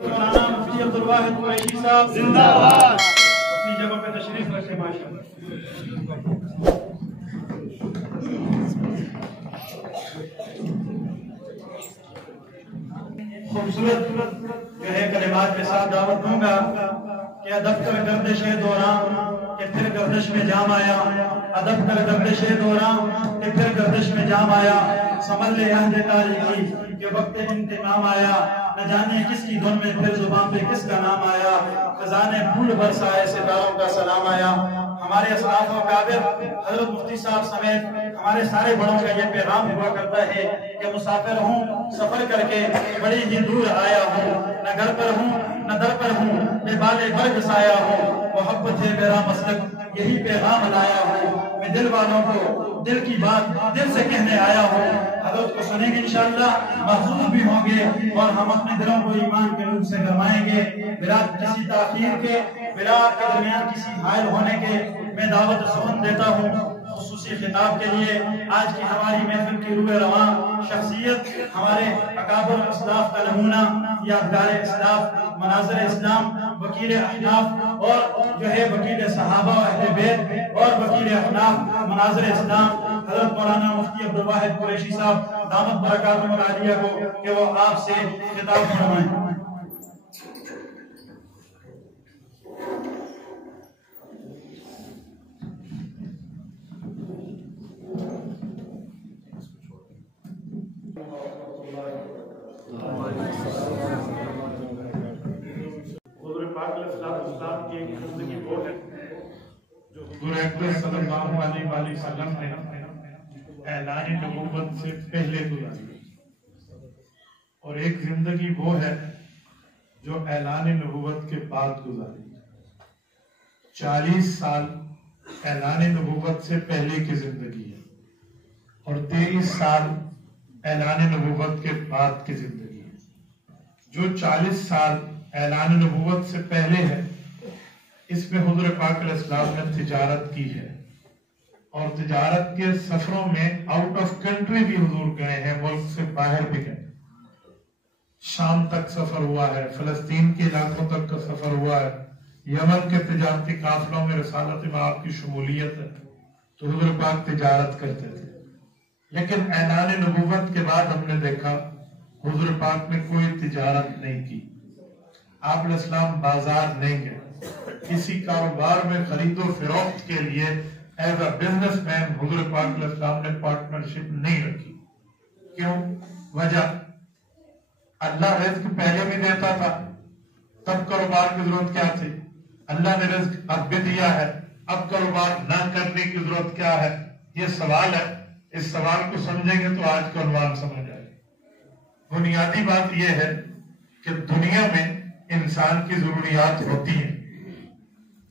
مولانا مفتی عبدالواحد قریشی صاحب زندہ باد اپنی جگہ پہ تشریف رکھے ماشاءاللہ. خوبصورت جو ہے کلمات کے ساتھ دعوت دوں گا کہ ادب کر گردش دوران کہ پھر گردش میں جام آیا، ادب کر گردش دوران کہ پھر گردش میں جام آیا، سمجھ لے عہد تاریخی کہ وقت انتقام آیا، نہ جانے کس کی دھن میں پھر زبان پہ کس کا نام آیا، خزانے پھول برسائے ستاروں کا سلام آیا. ہمارے اسلاف و اکابر حضرت مفتی صاحب سمیت ہمارے سارے بڑوں کا یہ پیغام ہوا کرتا ہے کہ مسافر ہوں سفر کر کے بڑی ہی دور آیا ہوں، نہ گھر پر ہوں نہ در پر ہوں، بے بالے برگ سایا ہوں، محبت ہے میرا مسلک یہی پیغام لایا ہوں، میں دل والوں کو دل کی بات دل سے کہنے آیا ہوں. حضرت کو سنیں گے انشاءاللہ، محظوظ بھی ہوں گے اور ہم اپنے دلوں کو ایمان کے نور سے گرمائیں گے بلا کسی تاخیر کے، بلا کے درمیان کسی حائل ہونے کے. میں دعوت سخن دیتا ہوں خصوصی خطاب کے لیے آج کی ہماری محفل کی روح رواں شخصیت، ہمارے اکابر اسلاف کا نمونہ، یادگار اسلاف، مناظر اسلام، وکیل احناف اور جو ہے وکیل صحابہ و اہل بیت اور وکیل احناف مناظر اسلام حضرت مولانا مفتی عبدالواحد قریشی صاحب دامت برکاتہم العالیہ کو کہ وہ آپ سے خطاب فرمائیں. حضور پاک علیہ السلام کی ایک زندگی وہ ہے جو حضور اکبر صلی اللہ علیہ وآلہ وسلم نے اعلان نبوت سے پہلے گزاری، اور ایک زندگی وہ ہے جو اعلان نبوت کے بعد گزاری. 40 سال اعلان نبوت سے پہلے کی زندگی ہے اور 23 سال اعلان نبوت کے بعد کی زندگی ہے. جو 40 سال اعلان نبوت سے پہلے ہے اس میں حضور پاک علیہ السلام نے تجارت کی ہے، اور تجارت کے سفروں میں آؤٹ آف کنٹری بھی حضور گئے ہیں، ملک سے باہر بھی گئے. شام تک سفر ہوا ہے، فلسطین کے علاقوں تک کا سفر ہوا ہے، یمن کے تجارتی قافلوں میں رسالت میں آپ کی شمولیت ہے. تو حضور پاک تجارت کرتے تھے، لیکن اعلان نبوت کے بعد ہم نے دیکھا حضور پاک نے کوئی تجارت نہیں کی. آپ علیہ السلام بازار نہیں گئے، کسی کاروبار میں خرید و فروخت کے لیے ایز اے بزنس مین حضور پاک علیہ السلام نے پارٹنرشپ نہیں رکھی. کیوں؟ وجہ اللہ رزق پہلے بھی دیتا تھا، تب کاروبار کی ضرورت کیا تھی؟ اللہ نے رزق اب بھی دیا ہے، اب کاروبار نہ کرنے کی ضرورت کیا ہے؟ یہ سوال ہے. اس سوال کو سمجھیں گے تو آج کا عنوان سمجھ آئے. بنیادی بات یہ ہے کہ دنیا میں انسان کی ضروریات ہوتی ہیں.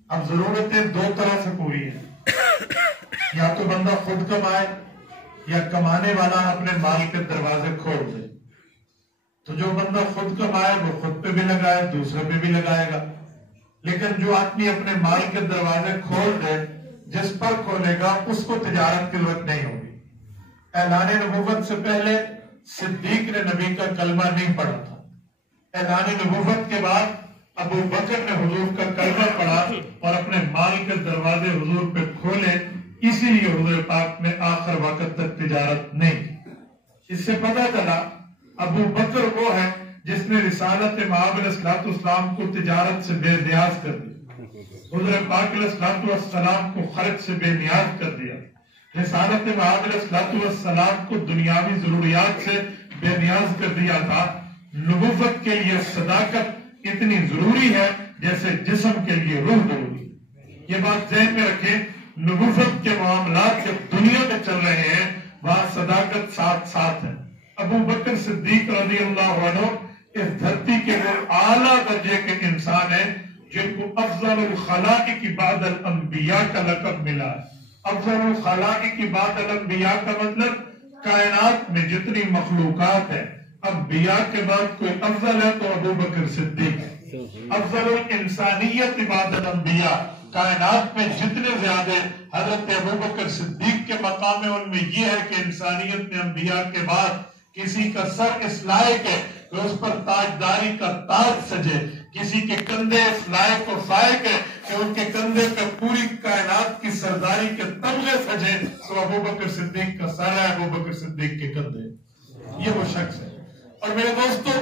اب ضرورتیں دو طرح سے پوری ہیں، یا تو بندہ خود کمائے یا کمانے والا اپنے مال کے دروازے کھول دے. تو جو بندہ خود کمائے وہ خود پہ بھی لگائے، دوسرے پہ بھی لگائے گا. لیکن جو آدمی اپنے مال کے دروازے کھول دے، جس پر کھولے گا اس کو تجارت کی ضرورت نہیں ہوگی. اعلان نبوت سے پہلے صدیق نے نبی کا کلمہ نہیں پڑھا تھا. اعلان نبوت کے بعد ابو بکر نے حضور کا کلمہ پڑھا اور اپنے مال کے دروازے حضور پہ کھولے. اسی لیے حضور پاک نے آخر وقت تک تجارت نہیں کی. اس سے پتہ چلا ابو بکر وہ ہے جس نے رسالت مآب علیہ السلام کو تجارت سے بے نیاز کر دیا. حضور پاک علیہ السلام کو خرچ سے بے نیاز کر دیا. رسالت مآب علیہ السلام کو دنیاوی ضروریات سے بے نیاز کر دیا تھا. نبوت کے لیے صداقت اتنی ضروری ہے جیسے جسم کے لیے روح ضروری ہے. یہ بات ذہن میں رکھیں. نبوت کے معاملات جب دنیا میں چل رہے ہیں وہاں صداقت ساتھ ساتھ ہے. ابو بکر صدیق رضی اللہ عنہ اس دھرتی کے وہ اعلیٰ درجے کے انسان ہیں جن کو افضل الخلائق بعد الانبیاء کا لقب ملا ہے. افضل الخلائق بعد الانبیاء کا مطلب کائنات میں جتنی مخلوقات ہیں انبیاء کے بعد کوئی افضل ہے تو ابو بکر صدیق ہے. افضل الانسانیت بعد الانبیاء، کائنات میں جتنے زیادہ حضرت ابو بکر صدیق کے مقام ہے ان میں یہ ہے کہ انسانیت میں انبیاء کے بعد کسی کا سر اس لائق ہے کہ اس پر تاجداری کا تاج سجے، کسی کے کندھے اس لائق و فائق ہے کہ ان کے کندھے پہ پوری کائنات کی سرداری کے تمغے سجے، تو ابوبکر صدیق کا سارا ہے ابوبکر صدیق کے کندھے، یہ وہ شخص ہے۔ اور میرے دوستو،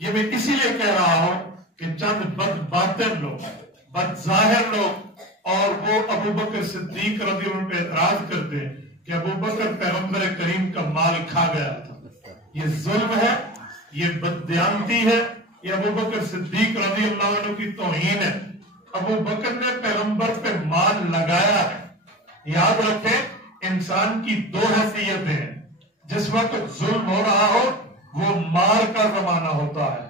یہ میں اسی لیے کہہ رہا ہوں کہ چند بد باطن لوگ، بد ظاہر لوگ، اور وہ ابوبکر صدیق رضی اللہ عنہ پہ اعتراض کرتے ہیں کہ ابوبکر پیغمبر کریم کا مال کھا گیا تھا، یہ ظلم ہے، یہ بددیانتی ہے، یہ ابوبکر صدیق رضی اللہ عنہ کی توہین ہے۔ ابوبکر نے پیغمبر پہ مال لگایا ہے۔ یاد رکھیں، انسان کی دو حیثیتیں ہیں، جس وقت ظلم ہو رہا ہو وہ مال کا زمانہ ہوتا ہے،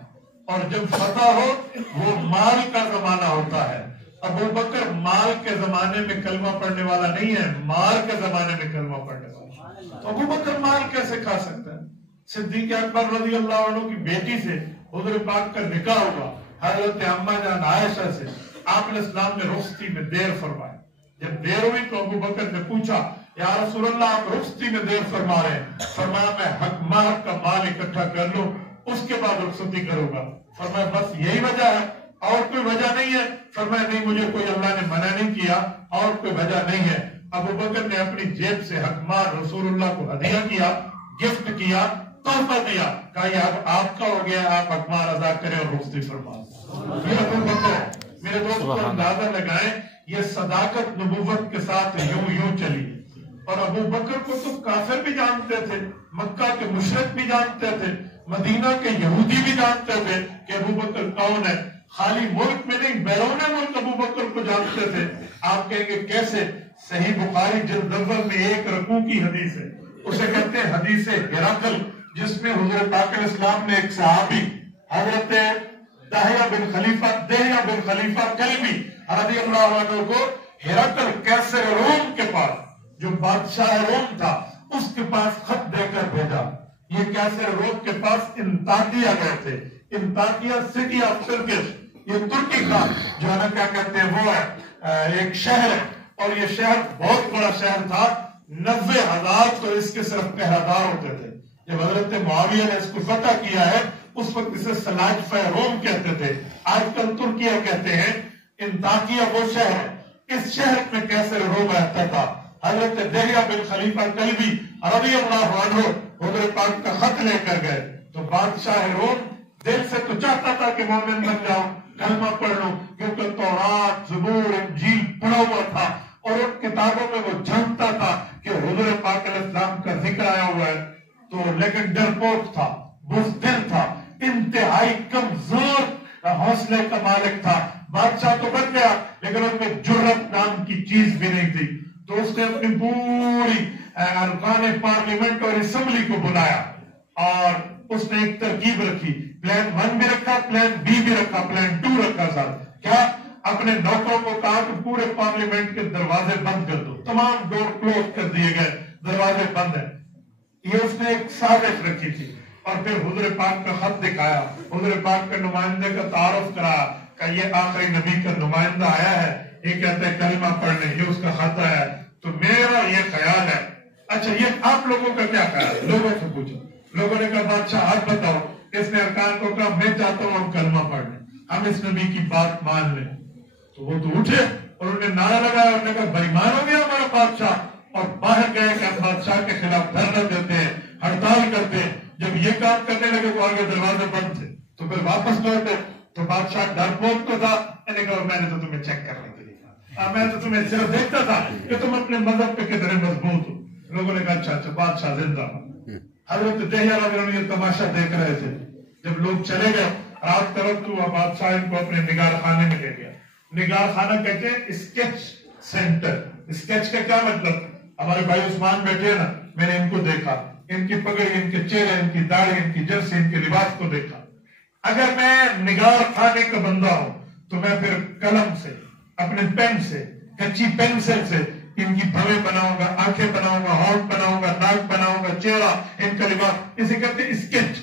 اور جب فتح ہو وہ مال کا زمانہ ہوتا ہے۔ ابوبکر مال کے زمانے میں کلمہ پڑھنے والا نہیں ہے، مال کے زمانے میں کلمہ پڑھنے والا۔ تو ابوبکر مال کیسے کھا سکتا ہے؟ صدیق اکبر رضی اللہ عنہ کی بیٹی سے حضور پاک کا نکاح ہوا، حضرت اماں جان عائشہ سے، آپ علیہ السلام نے رخصتی میں دیر فرمائی۔ جب دیر ہوئی تو ابوبکر نے پوچھا، یا رسول اللہ آپ رخصتی میں دیر فرما رہے ہیں؟ فرمایا میں حق مہر کا مال اکٹھا کر لوں، اس کے بعد رخصتی کروں گا۔ فرمایا بس یہی وجہ ہے، اور کوئی وجہ نہیں ہے؟ فرمایا نہیں، مجھے کوئی اللہ نے منع نہیں کیا، اور کوئی وجہ نہیں ہے۔ ابوبکر نے اپنی جیب سے حق مہر رسول اللہ کو ہدیہ کیا، گفٹ کیا، تحفہ دیا، کہا یہ اب آپ کا ہو گیا، آپ حق مہر ادا کریں اور رخصتی فرمائیں۔ یہ ابوبکر، میرے دوستوں اندازہ لگائیں، یہ صداقت نبوت کے ساتھ یوں چلی۔ اور ابوبکر کو تو کافر بھی جانتے تھے، مکہ کے مشرک بھی جانتے تھے، مدینہ کے یہودی بھی جانتے تھے کہ ابوبکر کون ہے۔ خالی ملک میں نہیں، بیرون ملک ابوبکر کو جانتے تھے۔ آپ کہیں گے کیسے؟ صحیح بخاری جلد اول میں 1 رکوع کی حدیث ہے، اسے کہتے ہیں حدیث ہرقل، جس میں حضور پاک علیہ السلام نے ایک صحابی حضرت دہیہ بن خلیفہ کلبی رضی اللہ عنہ کو ہرقل کیسر روم کے پاس، جو بادشاہ روم تھا، اس کے پاس خط دے کر بھیجا۔ یہ کیسر روم کے پاس انطاکیہ گئے تھے، انطاکیہ سٹی آف ترکش، یہ ترکی کا جو ہے نا کیا کہتے ہیں وہ ہے ایک شہر ہے، اور یہ شہر بہت بڑا شہر تھا، 90,000 تو اس کے صرف پہرادار ہوتے تھے۔ جب حضرت معاویہ نے اس کو فتح کیا ہے، اس وقت اسے سلاجفہ روم کہتے تھے، آج کل ترکیہ کہتے ہیں۔ انطاکیہ وہ شہر ہے، اس شہر میں کیسر روم رہتا تھا۔ حضرت دہیہ بن خلیفہ کلبی رضی اللہ عنہ حضور پاک کا خط لے کر گئے، تو بادشاہ روم دل سے تو چاہتا تھا کہ مومن بن جاؤں، کلمہ پڑھ لوں، کیونکہ تورات، زبور، انجیل پڑھا ہوا تھا، اور ان کتابوں میں وہ جانتا تھا کہ حضور پاک علیہ السلام کا ذکر آیا ہوا ہے۔ تو لیکن ڈرپوک تھا، بزدل تھا، انتہائی کمزور حوصلے کا مالک تھا۔ بادشاہ تو بن گیا لیکن ان میں جرت نام کی چیز بھی نہیں تھی، تو اس نے اپنی پوری ارکان پارلیمنٹ اور اسمبلی کو بلایا، اور اس نے ایک ترکیب رکھی، پلان 1 بھی رکھا، پلان بی بھی رکھا، پلان 2 رکھا ساتھ۔ کیا؟ اپنے نوکروں کو کہا کہ پورے پارلیمنٹ کے دروازے بند کر دو، تمام ڈور کلوز کر دیے گئے، دروازے بند ہیں۔ یہ اس نے ایک سازش رکھی تھی، اور پھر حضور پاک کا خط دکھایا، حضور پاک کے نمائندے کا تعارف کرایا کہ یہ آخری نبی کا نمائندہ آیا ہے، یہ کہتے ہیں کلمہ پڑھنے، یہ اس کا خط آیا ہے۔ تو میرا یہ خیال ہے، اچھا یہ آپ لوگوں کا کیا خیال ہے؟ لوگوں سے پوچھو۔ لوگوں نے کہا بادشاہ آپ بتاؤ۔ اس نے ارکان کو کہا میں چاہتا ہوں ہم کلمہ پڑھ لیں، ہم اس نبی کی بات مان لیں۔ تو وہ تو اٹھے اور انہوں نے نعرہ لگایا، انہوں نے کہا بےایمان ہو گیا ہمارا بادشاہ، اور باہر گئے کہ ہم بادشاہ کے خلاف دھرنا دیتے ہیں، ہڑتال کرتے ہیں۔ جب یہ کام کرنے لگے تو آگے دروازے بند تھے، تو پھر واپس لوٹے، تو بادشاہ ڈرپوک تو تھا، میں نے کہا میں نے تو تمہیں چیک کرنے کے لیے کہا، میں تو تمہیں صرف دیکھتا تھا کہ تم اپنے مذہب پہ کتنے مضبوط ہو۔ لوگوں نے کہا اچھا بادشاہ زندہ ہو۔ حضرت دہیہ رضی اللہ عنہ یہ تماشا دیکھ رہے تھے۔ جب لوگ چلے گئے، رات کا وقت ہوا، بادشاہ ان کو اپنے نگار خانے میں لے گیا۔ نگار خانہ کہتے ہیں اسکیچ سینٹر۔ اسکیچ کا کیا مطلب؟ ہمارے بھائی عثمان بیٹھے ہیں نا، میں نے ان کو دیکھا، ان کی پگڑی، ان کے چہرے، ان کی داڑھی، ان کی جرسی، ان کے لباس کو دیکھا۔ اگر میں نگار خانے کا بندہ ہوں تو میں پھر قلم سے، اپنے پین سے، کچی پینسل سے ان کی بھویں بناؤں گا، آنکھیں بناؤں گا، ہونٹ بناؤں گا، ناک بناؤں گا، چہرہ، ان کا لباس، اسے کہتے ہیں اسکیچ۔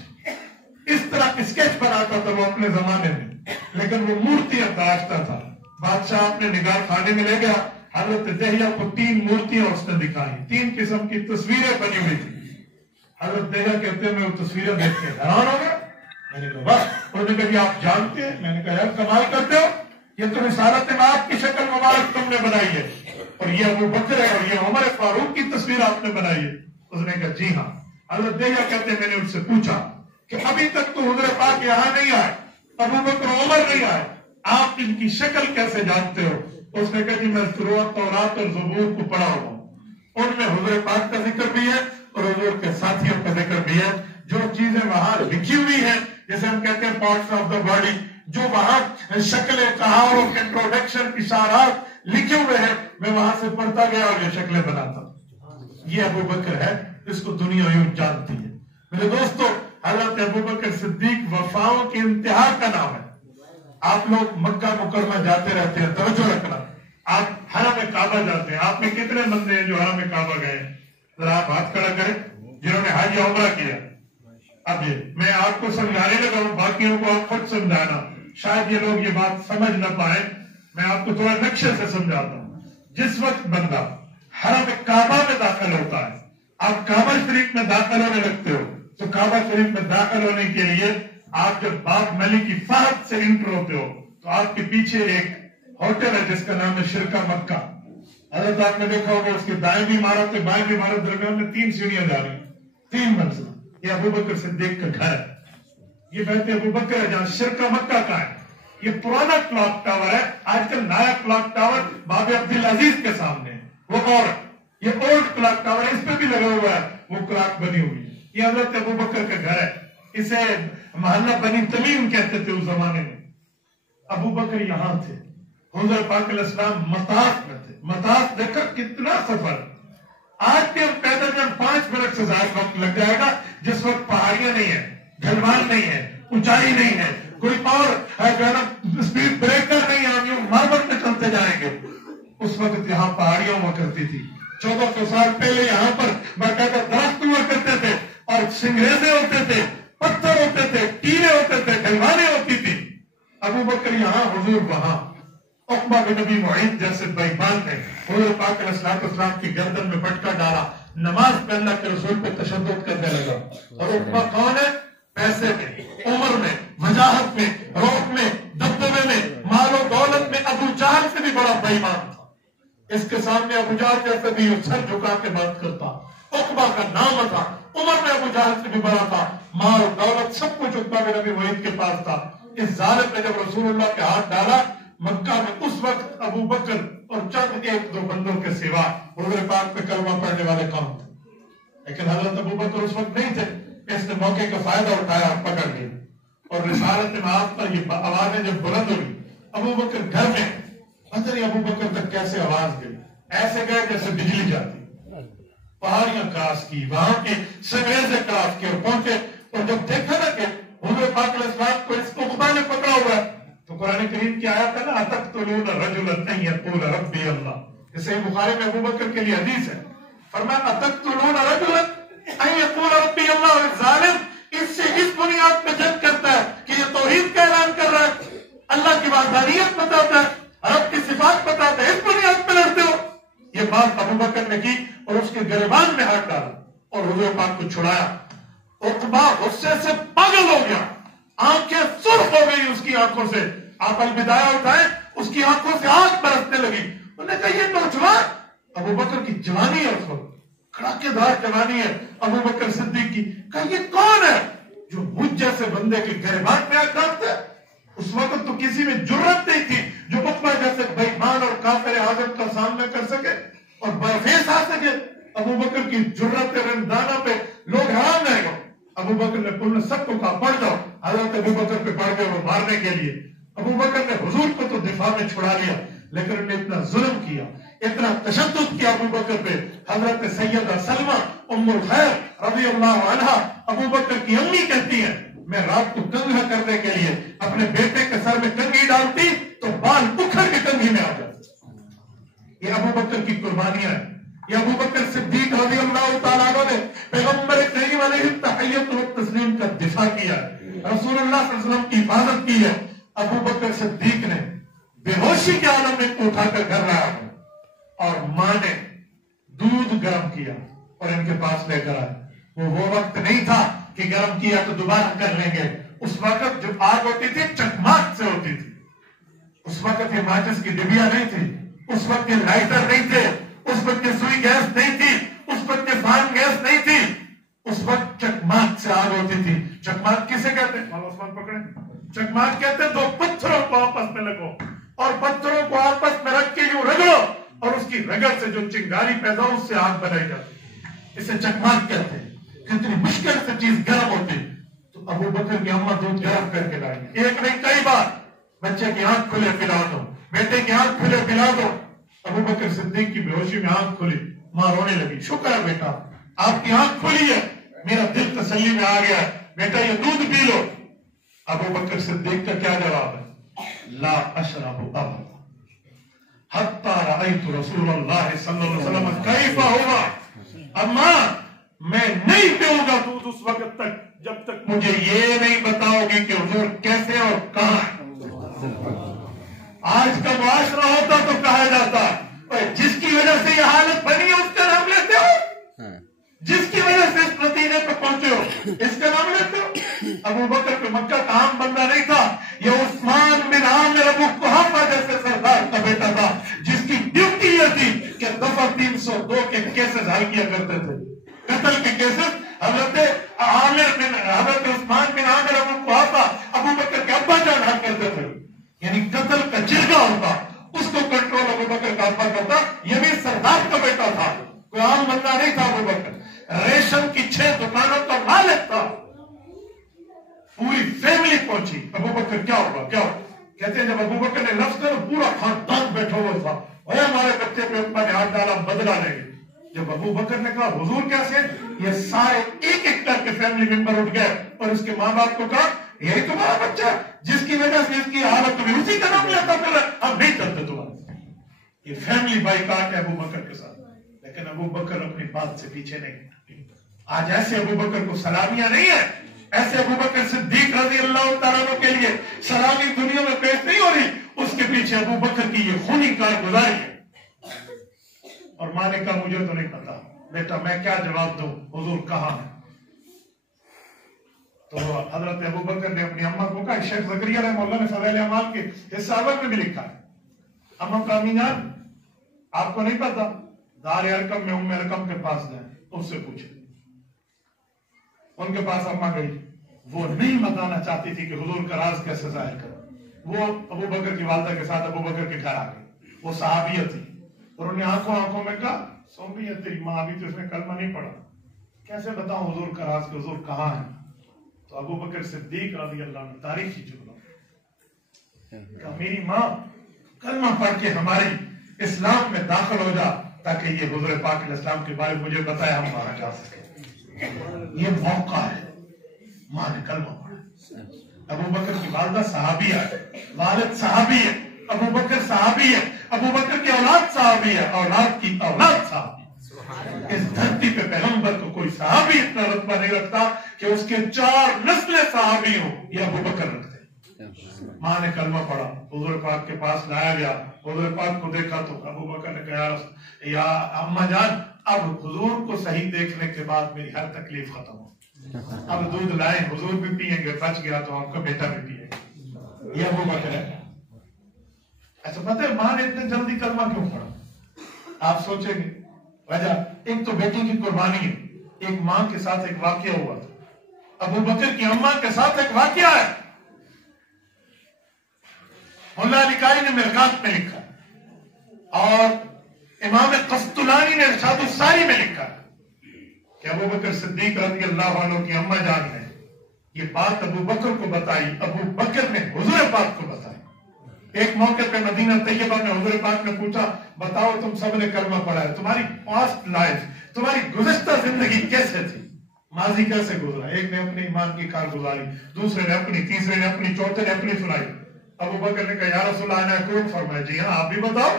اس طرح اسکیچ بناتا تھا وہ اپنے زمانے میں، لیکن وہ مورتیاں تراشتا تھا۔ بادشاہ اپنے نگار خانے میں لے گیا، حضرت دہیہ کو 3 مورتیاں اس نے دکھائی، 3 قسم کی تصویریں بنی ہوئی تھی۔ حضرت دہیہ کہتے ہیں میں وہ تصویریں دیکھ کے حیران ہو گیا، میں نے کہا واہ. انہوں نے کہا جی آپ جانتے ہیں؟ میں نے کہا یار کمال کرتے ہو, یہ تو رسالت مآب کی شکل مبارک تم نے بنائی ہے, اور یہ ابو بکر ہے اور یہ عمر فاروق کی تصویر آپ نے بنائی ہے. اس نے کہا جی ہاں. حضرت دہیا کہتے ہیں میں نے ان سے پوچھا کہ ابھی تک تو حضور پاک یہاں نہیں آئے, ابو بکر عمر نہیں آئے, آپ ان کی شکل کیسے جانتے ہو؟ اس نے کہا جی میں تورات اور زبور کو پڑھا ہوا ہوں, ان میں حضور پاک کا ذکر بھی ہے اور حضور کے ساتھیوں کا ذکر بھی ہے. جو چیزیں وہاں لکھی ہوئی ہیں جیسے ہم کہتے ہیں پارٹس آف دا باڈی, جو وہاں شکلیں تحارف انٹروڈکشن اشارات لکھے ہوئے ہیں, میں وہاں سے پڑھتا گیا اور یہ شکلیں بناتا. یہ ابو بکر ہے, اس کو دنیا یوں جانتی ہے. میرے دوستو, حضرت ابو بکر صدیق وفاؤں کی انتہا کا نام ہے. آپ لوگ مکہ مکرمہ جاتے رہتے ہیں, توجہ رکھنا. آپ حرم کعبہ جاتے ہیں, آپ میں کتنے بندے ہیں جو حرم کعبہ گئے ہیں؟ ذرا آپ ہاتھ کھڑا کریں جنہوں نے حج یا عمرہ کیا. اب یہ میں آپ کو سمجھانے لگا ہوں, باقیوں کو آپ خود سمجھانا, شاید یہ لوگ یہ بات سمجھ نہ پائیں. میں آپ کو تھوڑا نقشے سے سمجھاتا ہوں. جس وقت بندہ حرم کعبہ میں داخل ہوتا ہے, آپ کعبہ شریف میں داخل ہونے لگتے ہو, تو کعبہ شریف میں داخل ہونے کے لیے آپ جب باب ملی کی فہد سے انٹر ہوتے ہو تو آپ کے پیچھے ایک ہوٹل ہے جس کا نام ہے شرکا مکہ. حضرت آپ نے دیکھا ہوگا اس کے دائیں بھی عمارت بائیں بھی عمارت, درمیان میں 3 سیڑھیاں جا رہی ہیں, 3 منزل. یہ ابو بکر صدیق کا گھر ہے. یہ بیت ابو بکر ہے جہاں شرکا مکہ کا ہے. یہ پرانا کلاک ٹاور ہے, آج کل نیا کلاک ٹاور باب عبدالعزیز کے سامنے ہے, وہ اور یہ اولڈ کلاک ٹاور ہے, اس پہ بھی لگا ہوا ہے, وہ کلاک بنی ہوئی ہے. یہ حضرت ابو بکر کا گھر ہے. اسے محلہ بنی تمیم کہتے تھے اس زمانے میں. ابو بکر یہاں تھے, حضور پاک علیہ السلام مطاف میں تھے. مطاف دیکھا کتنا سفر. آج کے ہم پیدل میں 5 منٹ سے زائد وقت لگ جائے گا, جس وقت پہاڑیاں نہیں ہیں, ڈھلوان نہیں ہے, اونچائی نہیں ہے, کوئی اور جو ہے نا اسپیڈ بریکر نہیں ہے, ہم یوں ماربل میں چلتے جائیں گے. اس وقت یہاں پہاڑیاں ہوا کرتی تھی. 1400 سال پہلے یہاں پر باقاعدہ درخت ہوا کرتے تھے, اور سنگریزے ہوتے تھے, پتھر ہوتے تھے, ٹیلے ہوتے تھے, ڈھلوانے ہوتی تھی. ابو بکر یہاں, حضور وہاں. عقبہ بن نبی معین جیسے بیمان نے حضور پاک علیہ السلام کی گردن میں پٹکا ڈالا, نماز پہ اللہ کے رسول پہ تشدد کرنے لگا. اور عقبہ کون ہے؟ پیسے میں, عمر میں, وجاہت میں, روح میں, دبدبے میں, مال و دولت میں ابو جہل سے بھی بڑا بیمان تھا. اس کے سامنے ابو جہل جیسے بھی سر جھکا کے بات کرتا. عقبہ کا نام تھا, عمر میں ابو جہل سے بھی بڑا تھا, مال دولت سب کچھ عقبہ بن نبی معین کے پاس تھا. اس ظالم نے جب رسول اللہ کے ہاتھ ڈالا مکہ میں, اس وقت ابو بکر اور چند 1-2 بندوں کے سوا حضور پاک پہ کلمہ پڑھنے والے کام تھے. لیکن حضرت ابو بکر اس وقت نہیں تھے. اس نے موقع کا فائدہ اٹھایا, پکڑ لیا, اور رسالت مآب پر یہ آوازیں جب بلند ہوئی, ابو بکر گھر میں, پتہ نہیں ابو بکر تک کیسے آواز گئی, ایسے گئے جیسے بجلی جاتی. پہاڑیاں کراس کی, وہاں کے سنگریزے کراس کی اور پہنچے. اور جب دیکھا نا کہ حضور پاک علیہ السلام کو اس عقبہ نے پکڑا ہوا ہے, تو قرآن کریم کی آیت ہے نا, اتقتلون رجلا ان یقول ربی اللہ. اس صحیح بخاری میں ابو بکر کے لیے حدیث ہے, فرمایا اتقتلون رجلا ان یقول ربی اللہ. اور ظالم اس سے اس بنیاد پہ جنگ کرتا ہے کہ یہ توحید کا اعلان کر رہا ہے, اللہ کی وحدانیت بتاتا ہے, رب کی صفات بتاتا ہے, اس بنیاد پہ لڑتے ہو. یہ بات ابو بکر نے کی اور اس کے گریبان میں ہاتھ ڈالا اور حضور پاک کو چھڑایا. عقبہ غصے سے پاگل ہو گیا, آنکھیں سرخ ہو گئی اس کی آنکھوں سے. آپ البدایہ اٹھائیں, اس کی آنکھوں سے آنکھ برسنے لگی. انہوں نے کہا یہ نوجوان, ابو بکر کی جوانی ہے, اس وقت کڑاکے دار جوانی ہے ابو بکر صدیق کی. کہا یہ کون ہے جو مجھ جیسے بندے کے گریبان میں ڈالتا ہے؟ اس وقت تو کسی میں جرت نہیں تھی جو عقبہ جیسے بےایمان اور کافر اعظم کا سامنا کر سکے اور برفیس آ سکے. ابو بکر کی جرت رندانہ پہ لوگ حیران رہ گئے. ابو بکر نے پورن سب کو کہا پڑھ جاؤ. حضرت ابو بکر پہ پڑھ گئے وہ مارنے کے لیے. ابو بکر نے حضور کو تو دفاع میں چھڑا لیا, لیکن انہوں نے اتنا ظلم کیا, اتنا تشدد کیا ابو بکر پہ. حضرت سیدہ سلمہ ام الخیر رضی اللہ عنہا ابو بکر کی امی کہتی ہیں, میں رات کو کنگھا کرنے کے لیے اپنے بیٹے کے سر میں کنگھی ڈالتی تو بال اکھڑ کے کنگھی میں آ جاتے. یہ ابو بکر کی قربانیاں ہیں. یہ ابو بکر صدیق رضی اللہ تعالیٰ عنہ نے پیغمبر کریم علیہ التحیۃ والتسلیم کا دفاع کیا, رسول اللہ صلی اللہ علیہ وسلم کی حفاظت کی ہے. ابو بکر صدیق نے بے ہوشی کے عالم میں اٹھا کر گھر لایا اور ماں نے دودھ گرم کیا اور ان کے پاس لے کر آئے. وہ وقت نہیں تھا کہ گرم کیا تو دوبارہ کر لیں گے, اس وقت جو آگ ہوتی تھی چکماک سے ہوتی تھی. اس وقت یہ ماچس کی ڈبیا نہیں تھی, اس وقت یہ لائٹر نہیں تھے, اس وقت یہ سوئی گیس نہیں تھی, اس وقت یہ فان گیس نہیں تھی. اس وقت چکماک سے آگ ہوتی تھی. چکماک کسے کہتے ہیں؟ عثمان پکڑیں. چکماک کہتے ہیں دو پتھروں کو آپس میں لگو اور پتھروں کو آپس میں رکھ کے یوں رگڑو اور اس کی رگڑ سے جو چنگاری پیدا ہو اس سے آگ بنائی جاتی. اسے چکماک کہتے ہیں. کتنی مشکل سے چیز گرم ہوتی. تو ابو بکر کی اماں دودھ گرم کر کے لائیں, ایک نہیں کئی بار. بچے کی آنکھ کھلے پلا دو, بیٹے کی آنکھ کھلے پلا دو. ابو بکر صدیق کی بے ہوشی میں آنکھ کھلی, ماں رونے لگی. شکر ہے بیٹا آپ کی آنکھ کھلی ہے, میرا دل تسلی میں آ گیا ہے, بیٹا یہ دودھ پی لو. ابو بکر صدیق کا کیا جواب ہے؟ لا اشرب ابدا حتی رأیت رسول اللہ صلی اللہ علیہ وسلم کیف ہوا. اماں میں نہیں پیوں گا دودھ اس وقت تک جب تک مجھے یہ نہیں بتاؤ گی کہ حضور کیسے اور کہاں ہے. آج کا معاشرہ ہوتا تو کہا جاتا جس کی وجہ سے یہ حالت بنی ہے اس کا نام لیتے ہو, جس کی وجہ سے اس نتیجے پہ پہنچے ہو اس کا نام لیتے ہو. ابو بکر پہ مکہ کا عام بندہ نہیں تھا, یہ عثمان بن عامر ابو قحافہ جیسے سردار کا بیٹا تھا جس کی ڈیوٹی یہ تھی کہ دفعہ 302 کے کیسز حل کیا کرتے تھے, قتل کے کیسز. حضرت عثمان بن عامر ابو قحافہ ابو بکر کے ابا جان حل کرتے تھے. یعنی قتل کا جرگہ ہوتا, اس کو کنٹرول ابو بکر کا ابا کرتا. یہ بھی سردار کا بیٹا تھا, کوئی عام بندہ نہیں تھا. ابو بکر ریشم کی 6 دکانوں کا مالک تھا. پوری فیملی پہنچی. ابو بکر کیا ہوگا کیا ہوگا کہتے ہیں جب ابو بکر نے لفظ کر پورا خاندان بیٹھا ہوا تھا, ہمارے بچے پہ ابا نے ہاتھ ڈالا بدلا لیں گے. جب ابو بکر نے کہا حضور کیسے, یہ سارے ایک ایک کر کے فیملی ممبر اٹھ گئے اور اس کے ماں باپ کو کہا یہی تمہارا بچہ جس کی وجہ سے اس کی حالت تمہیں اسی کا نام لیتا کر رہا, ہم نہیں کرتے تمہارا. یہ فیملی بائیکاٹ ہے ابو بکر کے ساتھ. لیکن ابو بکر اپنی بات سے پیچھے نہیں. آج ایسے ابو بکر کو سلامیاں نہیں ہے, ایسے ابو بکر صدیق رضی اللہ تعالیٰ عنہ کے لیے سلامی دنیا میں پیش نہیں ہو رہی. اس کے پیچھے ابو بکر کی یہ خونی کارگزاری ہے. اور ماں نے کہا مجھے تو نہیں پتا بیٹا میں کیا جواب دوں, حضور کہاں ہے. تو حضرت ابو بکر نے اپنی اماں کو کہا, شیخ زکریا رحمہ اللہ نے فضائل اعمال کے حصہ اول میں بھی لکھا ہے, اماں کا امی جان آپ کو نہیں پتا دار ارقم میں ام ارقم کے پاس گئے, اس سے پوچھے. ان کے پاس اماں گئی, وہ نہیں بتانا چاہتی تھی کہ حضور کا راز کیسے ظاہر کرو. وہ ابو بکر کی والدہ کے ساتھ ابو بکر کے گھر آ گئی. وہ صحابیہ تھی اور انہیں آنکھوں میں کہا سن رہی ہے تیری ماں, ابھی تو اس نے کلمہ نہیں پڑھا, کیسے بتاؤں حضور کا راز کہ حضور کہاں ہے. تو ابو بکر صدیق رضی اللہ عنہ تاریخی جملہ کہ میری ماں کلمہ پڑھ کے ہماری اسلام میں داخل ہو جا تاکہ یہ حضور پاک علیہ السلام کے بارے مجھے بتائے ہم وہاں جا سکیں. یہ موقع ہے. ماں نے کلمہ پڑھا. ابو بکر کی والدہ صحابیہ ہے, والد صحابی ہے, ابو بکر صحابی ہے, ابو بکر کی اولاد صحابی ہے, اولاد کی اولاد صحابی. اس دھرتی پہ پیغمبر کو کوئی صحابی اتنا رتبہ نہیں رکھتا کہ اس کے 4 نسلیں صحابی ہوں, یہ ابو بکر رکھتے. ماں نے کلمہ پڑھا, حضور پاک کے پاس لایا گیا. حضور پاک کو دیکھا تو ابو بکر نے کہا یا اماں جان اب حضور کو صحیح دیکھنے کے بعد میری ہر تکلیف ختم ہو. اب دودھ لائیں, حضور بھی پیئیں گے, بچ گیا تو آپ کا بیٹا بھی پیئے گا. یہ ابو بکر ہے. اچھا پتہ ہے ماں نے اتنے جلدی کلمہ کیوں پڑھا؟ آپ سوچیں گے وجہ ایک تو بیٹی کی قربانی ہے, ایک ماں کے ساتھ ایک واقعہ ہوا تھا. ابو بکر کی اماں کے ساتھ ایک واقعہ ہے. مولا علی قاری نے مرقات میں لکھا اور امام قسطلانی نے ارشاد الساری میں لکھا کہ ابو بکر صدیق رضی اللہ عنہ کی اماں جان نے یہ بات ابو بکر کو بتائی, ابو بکر نے حضور پاک کو بتائی. ایک موقع پہ مدینہ طیبہ میں حضور پاک نے پوچھا بتاؤ تم سب نے کلمہ پڑھا ہے, تمہاری پاسٹ لائف, تمہاری گزشتہ زندگی کیسے تھی, ماضی کیسے گزرا. ایک نے اپنی ایمان کی کارگزاری, دوسرے نے اپنی, تیسرے نے اپنی, چوتھے نے اپنی سنائی. ابو بکر نے کہا یا رسول اللہ نے کون فرمایا, جی ہاں آپ بھی بتاؤ.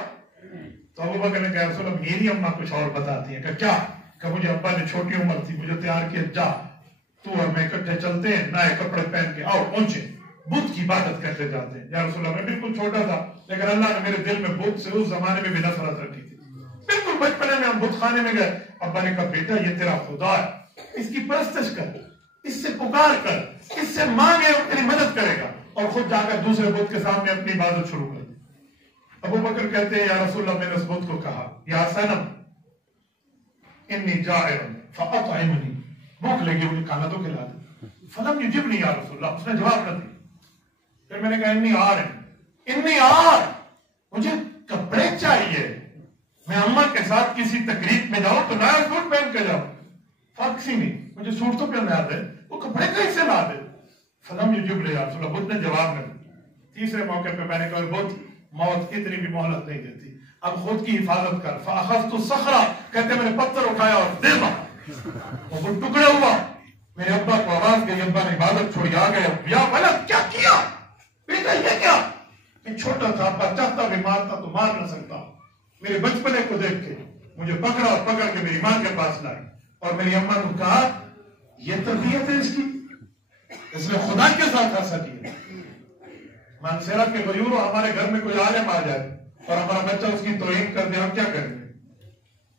تو ابو بکر نے کہا رسول اللہ میری اماں کچھ اور بتاتی ہیں. کہ کیا؟ کہ مجھے ابا نے چھوٹی عمر تھی, مجھے تیار کیا, جا تو اور میں اکٹھے چلتے ہیں, نئے کپڑے پہن کے آؤ پہنچے, بدھ کی عبادت کرتے جاتے ہیں. یا رسول اللہ میں بالکل چھوٹا تھا لیکن اللہ نے میرے دل میں بدھ سے اس زمانے میں بھی نفرت رکھی تھی. بالکل بچپنے میں ہم بدھ خانے میں گئے. ابا نے کہا بیٹا یہ تیرا خدا ہے, اس کی پرستش کر. اس سے پکار کر، اس سے مانگے، وہ تیری مدد کرے گا، اور خود جا کر دوسرے بت کے سامنے اپنی عبادت شروع کر دی۔ ابو بکر کہتے ہیں یا رسول اللہ، میں نے اس بت کو کہا یا صنم انی جائع فاطعمنی، بھوک لگی مجھے کھانا تو کھلا دے۔ فلم یجبنی یا رسول اللہ، اس نے جواب نہ دیا۔ پھر میں نے کہا انی آر، مجھے کپڑے چاہیے، میں اماں کے ساتھ کسی تقریب میں جاؤں تو نیا سوٹ پہن کے جاؤں، فاکسی نہیں، مجھے سوٹ تو پہننا آتا ہے، وہ کپڑے کیسے لا دے؟ فلم یجبنی یا رسول اللہ، بت نے جواب نہ دیا۔ تیسرے موقع پہ میں نے کہا بت، موت اتنی بھی مہلت نہیں دیتی، اب خود کی حفاظت کر۔ فاخذت الصخرہ، کہتے میں نے پتھر اٹھایا اور دے مارا، وہ ٹکڑے ہوا۔ میرے ابا کو آواز گئی، ابا نے عبادت چھوڑی، آ گئے، یا ولد کیا کیا بیٹا، یہ کیا؟ میں چھوٹا تھا، ابا چاہتا بھی مارتا تو مار نہ سکتا، میرے بچپنے کو دیکھ کے مجھے پکڑا اور پکڑ کے میری ماں کے پاس لائی، اور میری اماں نے کہا یہ تربیت ہے اس کی، اس نے خدا کے ساتھ ایسا کیا۔ مانسیرا کے غیور ہمارے گھر میں کوئی عالم آ جائے اور ہمارا بچہ اس کی توہین کر دے، ہم کیا کریں گے؟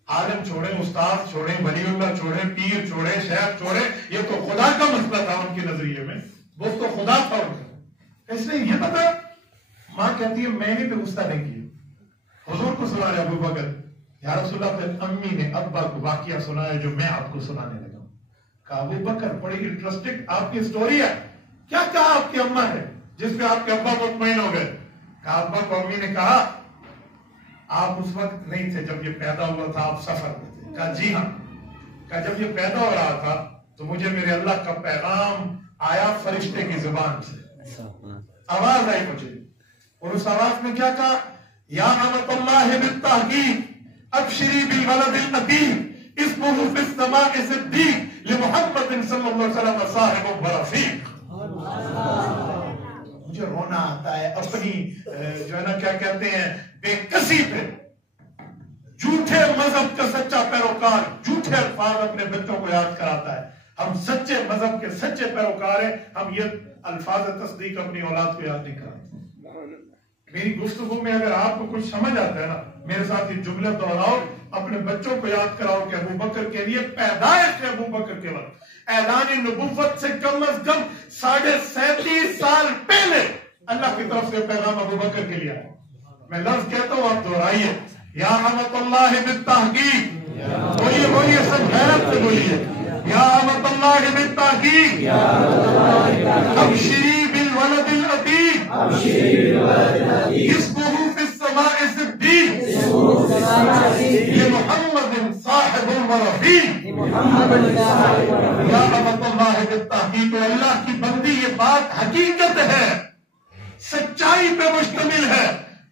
عالم چھوڑیں، استاد چھوڑیں، ولی اللہ چھوڑیں، پیر چھوڑیں، شیخ چھوڑیں، یہ تو خدا کا مسئلہ تھا ان کے نظریے میں، وہ تو خدا تھا ان کا۔ اس لیے یہ پتا، ماں کہتی ہے میں نے بھی غصہ نہیں کیا، حضور کو سنا رہے ابو بکر، یا رسول اللہ، پھر امی نے ابا کو واقعہ سنایا جو میں آپ کو سنانے لگا ہوں۔ کہا ابو بکر بڑی انٹرسٹنگ آپ کی سٹوری ہے، کیا کہا آپ کی اماں نے جس پہ آپ کے ابا مطمئن ہو گئے؟ کہا ابا کو امی نے کہا آپ اس وقت نہیں تھے جب یہ پیدا ہوا تھا، آپ سفر میں تھے۔ کہا جی ہاں۔ کہا جب یہ پیدا ہو رہا تھا تو مجھے میرے اللہ کا پیغام آیا فرشتے کی زبان سے، آواز آئی مجھے، اور اس آواز میں کیا کہا؟ یا امۃ اللہ بالتحقیق ابشری بالولد العتیق اسمہ فی السماء صدیق لمحمد صلی اللہ علیہ وسلم صاحب ورفیق۔ مجھے رونا آتا ہے اپنی جو ہے نا کیا کہتے ہیں بے کسی پہ، جھوٹے مذہب کا سچا پیروکار جھوٹے الفاظ اپنے بچوں کو یاد کراتا ہے۔ ہم سچے مذہب کے سچے پیروکار ہیں، ہم یہ الفاظ تصدیق اپنی اولاد کو یاد نہیں کراتے۔ میری گفتگو میں اگر آپ کو کچھ سمجھ آتا ہے نا، میرے ساتھ یہ جملے دہراؤ، اپنے بچوں کو یاد کراؤ کہ ابو بکر کے لیے پیدائش ابو بکر کے وقت اعلان نبوت سے کم از کم 37.5 سال پہلے اللہ کی طرف سے پیغام ابو بکر کے لیے آیا۔ میں لفظ کہتا ہوں، آپ دہرائیے، یا امۃ اللہ بالتحقیق، بولیے بولیے سب غیرت سے بولیے، یا امۃ اللہ بالتحقیق ابشری بالولد العتیق اسمہ فی السماء صدیق لمحمد صاحب ورفیق۔ یا امۃ اللہ بالتحقیق، اللہ کی بندی، یہ بات حقیقت ہے، سچائی پہ مشتمل ہے۔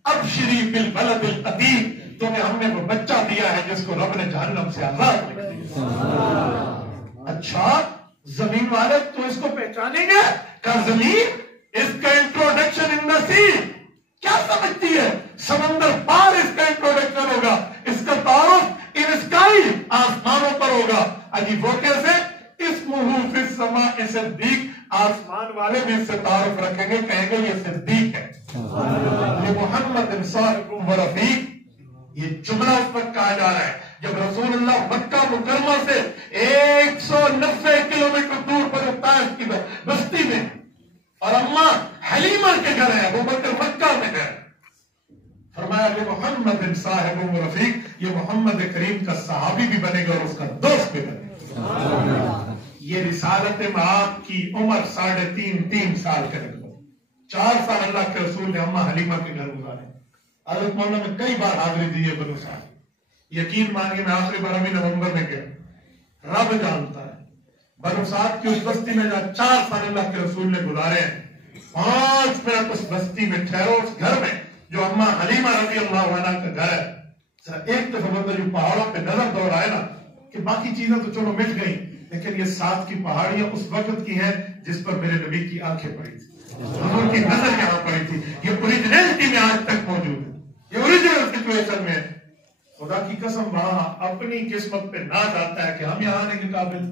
ابشری بالولد العتیق، تمہیں ہم نے وہ بچہ دیا ہے جس کو رب نے جہنم سے آزاد کر دیا۔ اچھا زمین والے تو اس کو پہچانیں گے کہ زمین، اس کا انٹروڈکشن ان دا سی، کیا سمجھتی ہے؟ سمندر پار اس کا انٹروڈکشن ہوگا، اس کا تعارف ان اسکائی، آسمانوں پر ہوگا۔ عجیب وہ کیسے؟ اسمہ فی السماء صدیق، آسمان والے بھی اس سے تعارف رکھیں گے، کہیں گے یہ صدیق ہے۔ یہ محمد صاحب ورفیق، یہ جملہ اس وقت کہا جا رہا ہے جب رسول اللہ مکہ مکرمہ سے 190 کلومیٹر دور پر طائف کی بستی میں، اور اماں حلیمہ کے گھر ہے، ابو بکر مکہ میں ہے، فرمایا یہ محمد صاحب ورفیق، یہ محمد کریم کا صحابی بھی بنے گا اور اس کا دوست بھی بنے گا۔ یہ رسالت آپ کی عمر 3.5 سال کرے گا، 4 سال اللہ کے رسول نے اماں حلیمہ کے گھر گزارے۔ حضرت مولانا میں کئی بار حاضری دی ہے بنو سعد، یقین مانیے میں آخری بار ابھی نومبر میں گیا، رب جانتا ہے بنو سعد کی اس بستی میں جہاں 4 سال اللہ کے رسول نے گزارے ہیں، 5 منٹ اس بستی میں ٹھہرو، اس گھر میں جو اماں حلیمہ رضی اللہ عنہ کا گھر ہے۔ ایک دفعہ بندہ جو پہاڑوں پہ نظر دوڑائے نا، کہ باقی چیزیں تو چلو مٹ گئی، لیکن یہ ساتھ کی پہاڑیاں اس وقت کی ہیں جس پر میرے نبی کی آنکھیں پڑی تھی، حضور کی نظر یہاں پڑی تھی، یہ اوریجنلٹی میں آج تک موجود ہے، یہ اوریجنل سچویشن میں۔ خدا کی قسم وہاں اپنی قسمت پہ ناز آتا ہے کہ ہم یہاں آنے کے قابل،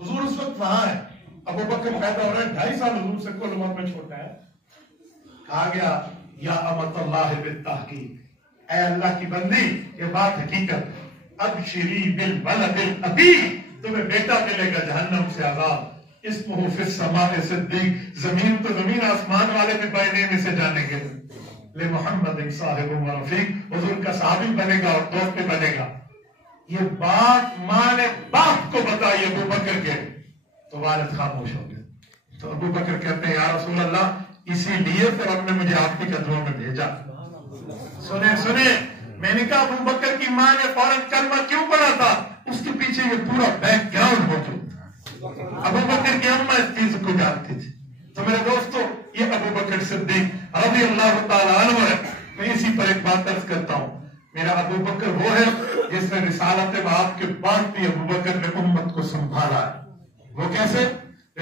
حضور اس وقت وہاں ہے، ابو بکر پیدا ہو رہے ہیں، 2.5 سال حضور سے کل عمر میں چھوٹا ہے۔ کہا گیا یا امۃ اللہ بالتحقیق، اے اللہ کی بندی، یہ بات حقیقت، ابشری بالولد العتیق، تمہیں بیٹا ملے گا جہنم سے آزاد، اسمہ فی السماء صدیق، زمین تو زمین آسمان والے بھی بائنے میں سے جانے گے، لے محمد صاحب و رفیق، حضور کا صحابی بنے گا اور دوست بھی بنے گا۔ یہ بات ماں نے باپ کو بتائی ابو بکر کے، تو والد خاموش ہو گئے۔ تو ابو بکر کہتے ہیں یا رسول اللہ اسی لیے پھر ہم نے مجھے آپ کی قدموں میں بھیجا۔ سنیں میں نے کہا ابو بکر کی ماں نے فوراً کلمہ کیوں پڑھا تھا؟ اس کے پیچھے یہ پورا بیک گراؤنڈ موجود۔ ابو بکر کی اماں اس چیز کو جانتی تھی۔ تو میرے دوستو یہ ابو بکر صدیق رضی اللہ تعالیٰ عنہ ہے۔ میں اسی پر ایک بات عرض کرتا ہوں، میرا ابو بکر وہ ہے جس نے رسالت باپ کے بعد بھی ابو بکر نے امت کو سنبھالا ہے۔ وہ کیسے؟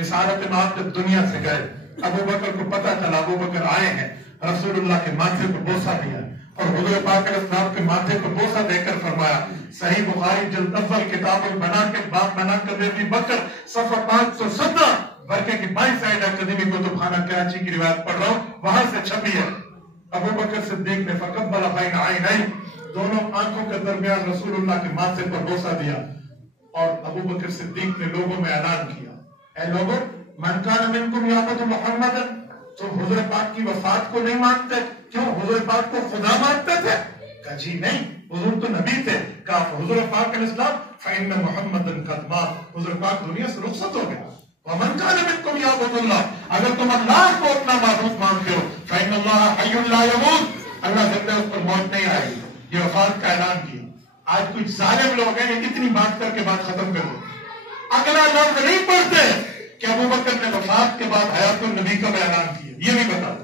رسالت باپ جب دنیا سے گئے، ابو بکر کو پتا چلا ابو بکر آئے ہیں، رسول اللہ کے ماتھے کو بوسہ دیا اور حضور پاک علیہ السلام کے ماتھے کو بوسہ دے کر فرمایا، صحیح بخاری جلد اول کتاب البنا کے باب بنا کر ابی بکر صفحہ 517 برکے کی 22 سائڈ اکیڈمی کتب خانہ کراچی کی روایت پڑھ رہا ہوں، وہاں سے چھپی ہے۔ ابو بکر صدیق نے فقبل بین عینیہ، دونوں آنکھوں کے درمیان رسول اللہ کے ماتھے پر بوسہ دیا، اور ابو بکر صدیق نے لوگوں میں اعلان کیا، اے لوگوں من کان منکم یعبد محمد، تم حضور پاک کی وفات کو نہیں مانتے؟ کیوں حضور پاک کو خدا مانتے تھے؟ کہا جی نہیں، حضور تو نبی تھے۔ کہا حضور پاک علیہ السلام فإن محمد قد مات، حضور پاک دنیا سے رخصت ہو گیا۔ ومن کان منکم یعبد اللہ، اگر تم اللہ کو اپنا معبود مانتے ہو فإن اللہ حی لا یموت، اللہ زندہ اس پر موت نہیں آئے گی۔ یہ وفات کا اعلان کیا۔ آج کچھ ظالم لوگ ہیں یہ اتنی بات کر کے بات ختم کر دو، اگلا لفظ نہیں پڑھتے کہ ابو بکر نے وفات کے بعد حیات النبی کا اعلان کیا، یہ نہیں بتا۔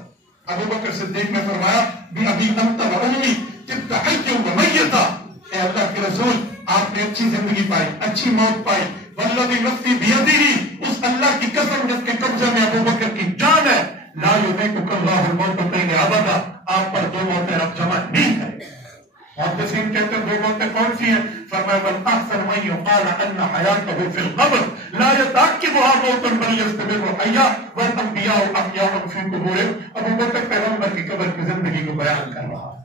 ابو بکر صدیق نے فرمایا بھی ابھی انت و امی طبت حیا و میتا، اے اللہ کے رسول آپ نے اچھی زندگی پائی، اچھی موت پائی، والذی نفسی بیدہ، اس اللہ کی قسم جس کے قبضہ میں ابو بکر کی جان ہے، لا یذیقک اللہ الموت بین ابدا، آپ پر دو موتیں اب جمع نہیں کرے۔ محدثین کہتے ہیں دو موتیں کون سی ہیں؟ فرمایا والاحسن من یقال ان حیاتہ فی القبر لا یتعقبها موت بل یستمر حیا والانبیاء احیاء فی قبورہم۔ ابو بکر پیغمبر کی قبر کی زندگی کو بیان کر رہا ہے۔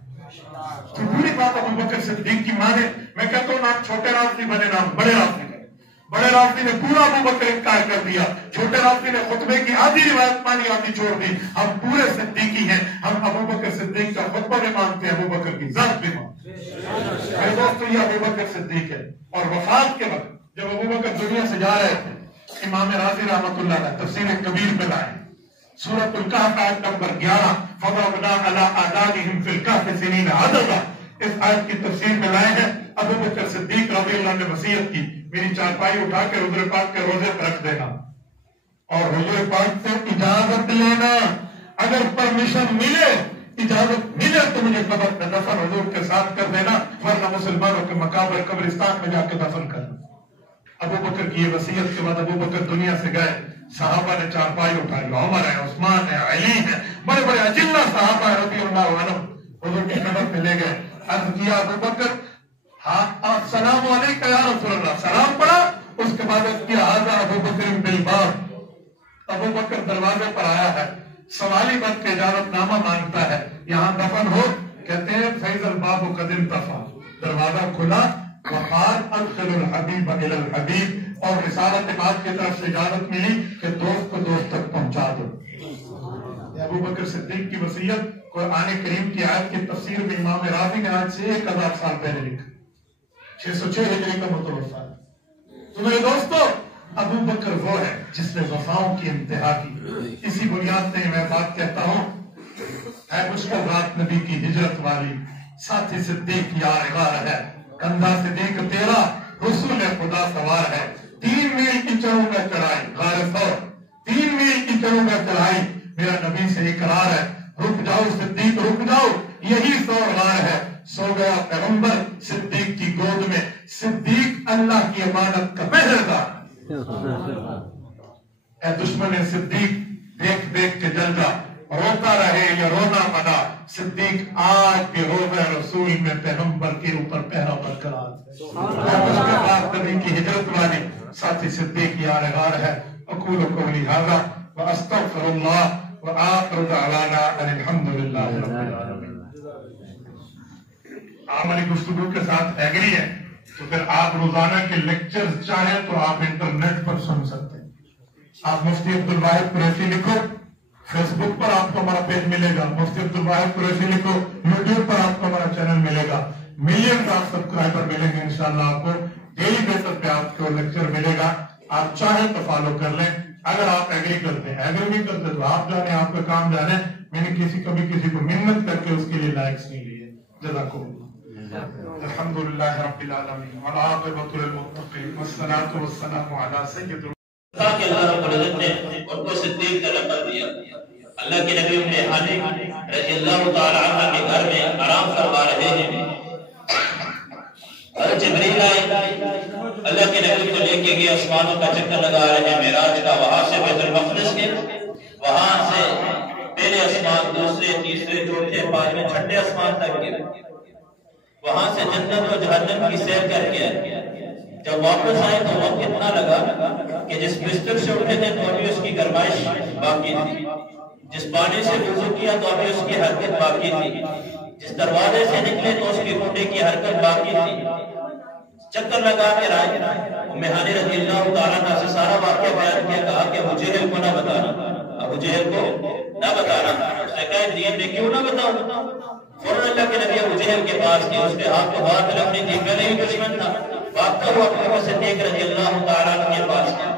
تو پوری بات ابو بکر صدیق کی ماں نے، میں کہتا ہوں نام چھوٹے رافضی بنے نام بڑے رافضی بنے۔ بڑے رافضی نے پورا ابو بکر انکار کر دیا، چھوٹے رافضی نے خطبے کی آدھی روایت پانی آدھی چھوڑ دی۔ ہم پورے صدیقی ہیں، ہم ابو بکر صدیق کا خطبہ بھی مانتے ہیں، ابو بکر کی ذات بھی مانتے ہیں۔ میرے دوستو یہ ابو بکر صدیق ہے۔ اور وفات کے وقت جب ابو بکر دنیا سے جا رہے تھے، امام راضی رحمۃ اللہ علیہ تفسیر کبیر میں لائے سورۃ الکہف آیت نمبر 11 فضربنا علی آذانہم فی الکہف سنین عددا، اس آیت کی تفسیر میں لائے ہیں ابو بکر صدیق رضی اللہ نے وصیت کی میری چارپائی اٹھا کے حضور پاک کے روزے پر رکھ دینا اور حضور پاک سے اجازت لینا، اگر پرمیشن ملے اجازت ملے تو مجھے قبر میں دفن حضور کے ساتھ کر دینا، ورنہ مسلمانوں کے مقابر قبرستان میں جا کے دفن کرنا۔ ابو بکر کی یہ وصیت کے بعد ابو بکر دنیا سے گئے، صحابہ نے چارپائی اٹھائی، عمر ہے، عثمان ہے، علی ہے، بڑے بڑے اجلہ صحابہ رضی اللہ عنہم حضور کی قبر پہ لے گئے۔ عرض کیا ابو بکر ہاں سلام علیکم یا رسول اللہ، سلام پڑھا، اس کے بعد اس کیا ھذا ابو بکر بالباب، ابو بکر دروازے پر آیا ہے، سوالی بن کے اجازت نامہ مانگتا ہے، یہاں دفن ہو؟ کہتے ہیں فیض الباب قد انطفا، دروازہ کھلا، وقال ادخل الحبیب الی الحبیب، اور رسالت باپ کی طرف سے اجازت ملی کہ دوست کو دوست تک پہنچا دو۔ ابو بکر صدیق کی وصیت قرآن کریم کی آیت کی تفسیر میں امام راضی نے آج سے 1000 سال پہلے لکھا، 606 ہجری کا متوفا۔ تو میرے دوستو ابو بکر وہ ہے جس نے وفاؤں کی انتہا کی۔ اسی بنیاد سے میں بات کہتا ہوں، ہے مشکل رات نبی کی ہجرت والی، ساتھی صدیق یار غار ہے، کندھا صدیق تیرا رسول خدا سوار ہے، 3 میل کی چڑھوں میں چڑھائی غار ثور، 3 میل کی چڑھوں میں چڑھائی، میرا نبی سے اقرار ہے، رک جاؤ صدیق رک جاؤ، یہی ثور غار ہے، سو گیا پیغمبر صدیق کی گود میں، صدیق اللہ کی امانت کا پہرےدار۔ اے دشمن صدیق دیکھ دیکھ کے جل جا، روتا رہے یا رونا بنا، صدیق آج بھی روضہ رسول میں پیغمبر کے اوپر پہرا برقرار ہے۔ اس کے بعد نبی کی ہجرت والی ساتھی صدیق یار غار ہے۔ اقول قولی ھذا واستغفر اللہ وآخر دعوانا ان الحمد للہ رب العالمین۔ عملی گفتگو کے ساتھ ایگری ہے تو پھر آپ روزانہ کے لیکچرز چاہیں تو آپ انٹرنیٹ پر سن سکتے ہیں. آپ مفتی عبدالواحد قریشی لکھو، فیس بک پر آپ کو ہمارا پیج ملے گا. مفتی عبدالواحد قریشی لکھو، یوٹیوب پر آپ کو ہمارا چینل ملے گا. ملین آپ سبسکرائبر ملیں گے انشاءاللہ. آپ کو ڈیلی بیسس پہ آپ کو لیکچر ملے گا. آپ چاہیں تو فالو کر لیں. اگر آپ ایگری کرتے ہیں، ایگری نہیں کرتے تو آپ جانے، آپ کا کام جانے. میں نے کبھی کسی کو منت کر کے اس کے لیے لائکس نہیں لیے. جزاکم اللہ. الحمدللہ رب العالمین والعاقبۃ للمتقین والصلاۃ والسلام علی سید کہ اللہ رب العزت نے ان کو صدیق کا لقب دیا. اللہ کے نبی ام ہانی رضی اللہ تعالی عنہ کے گھر میں آرام فرما رہے ہیں. حضرت جبریل آئے، اللہ کے نبی کو لے کے گئے، آسمانوں کا چکر لگا رہے ہیں. معراج کا، وہاں سے بیت المقدس کے، وہاں سے پہلے آسمان، دوسرے، تیسرے، چوتھے، پانچویں، چھٹے آسمان تک گئے. وہاں سے جنت و جہنم کی سیر کر کے جب واپس آئے تو وقت اتنا لگا کہ جس بستر سے اٹھے تھے تو ابھی اس کی گرمائش باقی تھی، جس پانی سے وضو کیا تو ابھی اس کی حرکت باقی تھی، جس دروازے سے نکلے تو اس کی گھٹنے کی حرکت باقی تھی. چکر لگا کے آئے. ام ہانی رضی اللہ تعالیٰ عنہ سے سارا واقعہ بیان کیا، کہا کہ ابو جہل کو نہ بتانا، ابو جہل کو نہ بتانا. اس نے کہا دین میں کیوں نہ بتاؤں؟ فوراً اللہ کے نبی ابو جہل کے پاس گئے. اس کے ہاتھ کو بات رکھنی تھی، پہلے ہی دشمن تھا. بھاگتا ہوا ابو بکر صدیق رضی اللہ تعالیٰ عنہ کے پاس گیا.